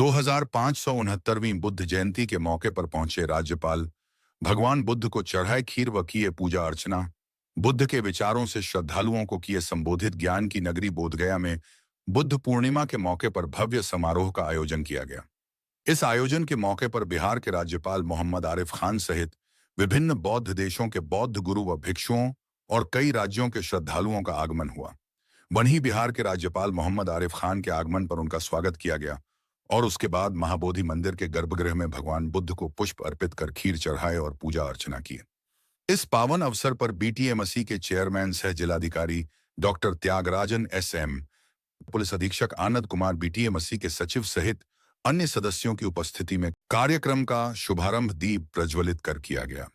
2569वीं बुद्ध जयंती के मौके पर पहुंचे राज्यपाल भगवान बुद्ध को चढ़ाए खीर व किए पूजा अर्चना। बुद्ध के विचारों से श्रद्धालुओं को किए संबोधित। ज्ञान की नगरी बोधगया में बुद्ध पूर्णिमा के मौके पर भव्य समारोह का आयोजन किया गया। इस आयोजन के मौके पर बिहार के राज्यपाल मोहम्मद आरिफ खान सहित विभिन्न बौद्ध देशों के बौद्ध गुरु व भिक्षुओं और कई राज्यों के श्रद्धालुओं का आगमन हुआ। वहीं बिहार के राज्यपाल मोहम्मद आरिफ खान के आगमन पर उनका स्वागत किया गया और उसके बाद महाबोधि मंदिर के गर्भगृह में भगवान बुद्ध को पुष्प अर्पित कर खीर चढ़ाए और पूजा अर्चना की। इस पावन अवसर पर बीटीएमसी के चेयरमैन सह जिलाधिकारी डॉक्टर त्यागराजन एसएम, पुलिस अधीक्षक आनंद कुमार, बीटीएमसी के सचिव सहित अन्य सदस्यों की उपस्थिति में कार्यक्रम का शुभारंभ दीप प्रज्वलित कर किया गया।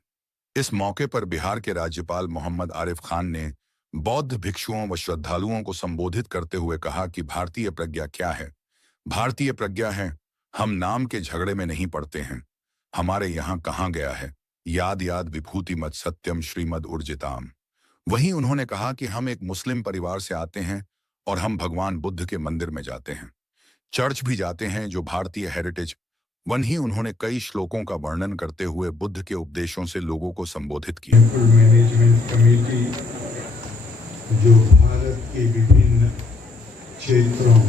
इस मौके पर बिहार के राज्यपाल मोहम्मद आरिफ खान ने बौद्ध भिक्षुओं व श्रद्धालुओं को संबोधित करते हुए कहा कि भारतीय प्रज्ञा क्या है। भारतीय प्रज्ञा है, हम नाम के झगड़े में नहीं पड़ते हैं। हमारे यहाँ कहाँ गया है, याद याद विभूति मत सत्यम श्रीमद उर्जिताम। वहीं उन्होंने कहा कि हम एक मुस्लिम परिवार से आते हैं और हम भगवान बुद्ध के मंदिर में जाते हैं, चर्च भी जाते हैं, जो भारतीय हेरिटेज। वहीं उन्होंने कई श्लोकों का वर्णन करते हुए बुद्ध के उपदेशों से लोगों को संबोधित किया। मैनेजमेंट कमेटी जो भारत के विभिन्न क्षेत्रों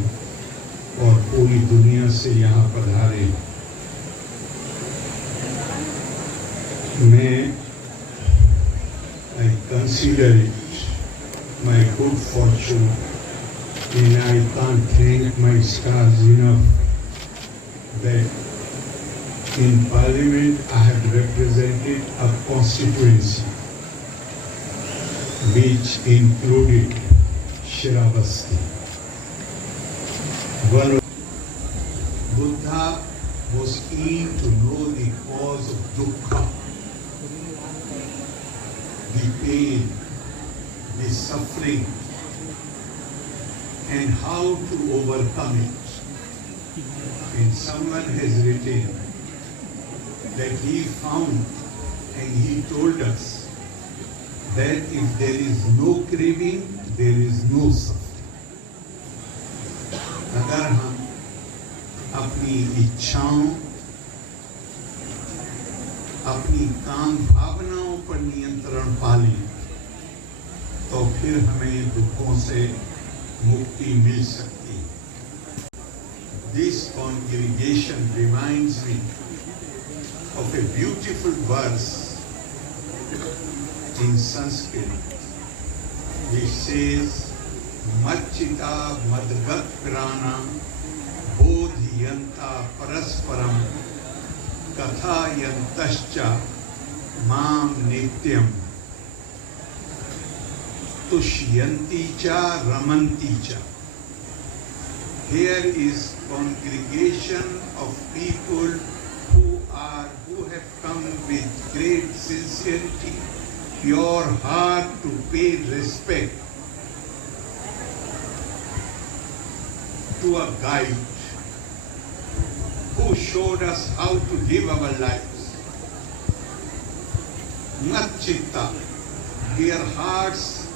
और पूरी दुनिया से यहाँ पधारे, मैं I consider it my good fortune and I can't thank my stars enough that in Parliament I have represented a constituency which included Shiravasti. Buddha was keen to know the cause of dukkha, the pain, the suffering, and how to overcome it. And someone has written that he found and he told us that if there is no craving, there is no suffering. अगर हम अपनी इच्छाओं, अपनी काम भावनाओं पर नियंत्रण पालें, तो फिर हमें दुखों से मुक्ति मिल सकती है। This congregation reminds me of a beautiful verse in Sanskrit which says, Machita madgat prana bodhiyanta parasparam kathayantascha mam nityam tushyanti cha ramanti cha. Here is congregation of people who have come with great sincerity, pure heart to pay respect to a guide who showed us how to live our lives. Natchitta, their hearts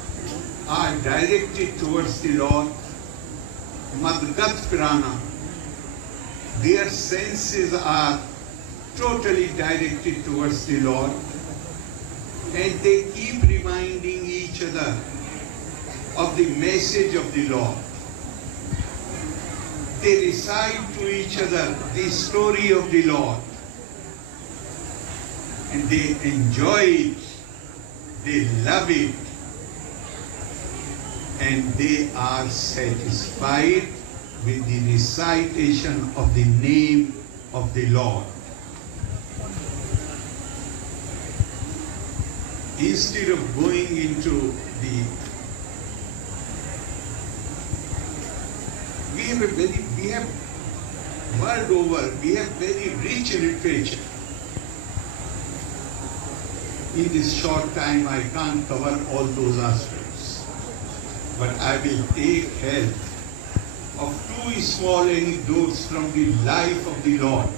are directed towards the Lord. Madgat prana, their senses are totally directed towards the Lord, and they keep reminding each other of the message of the Lord. They recite to each other the story of the Lord, and they enjoy it, they love it, and they are satisfied with the recitation of the name of the Lord. Instead of going into the we have world over, we have very rich literature. In this short time, I can't cover all those aspects, but I will take help of two small anecdotes from the life of the Lord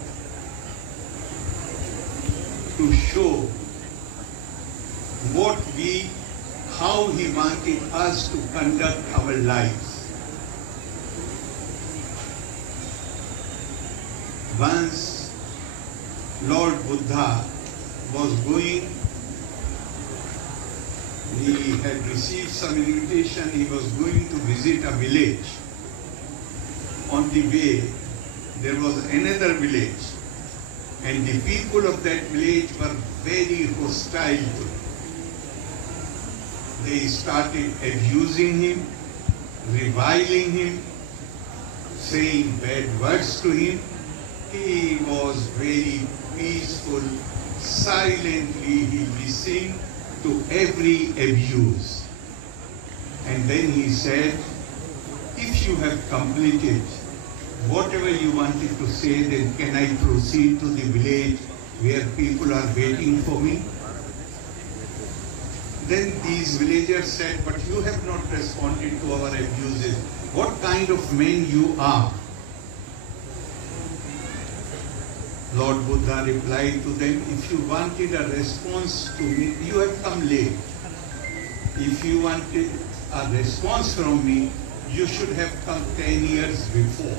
to show how He wanted us to conduct our lives. once Lord Buddha was going, he had received some invitation, he was going to visit a village. On the way, there was another village, and the people of that village were very hostile to him. They started abusing him, reviling him, saying bad words to him. He was very peaceful, silently he listened to every abuse. And then he said, if you have completed whatever you wanted to say, then can I proceed to the village where people are waiting for me? Then these villagers said, but you have not responded to our abuses. What kind of men you are? Lord Buddha replied to them, if you wanted a response to me, you have come late. If you wanted a response from me, you should have come 10 years before.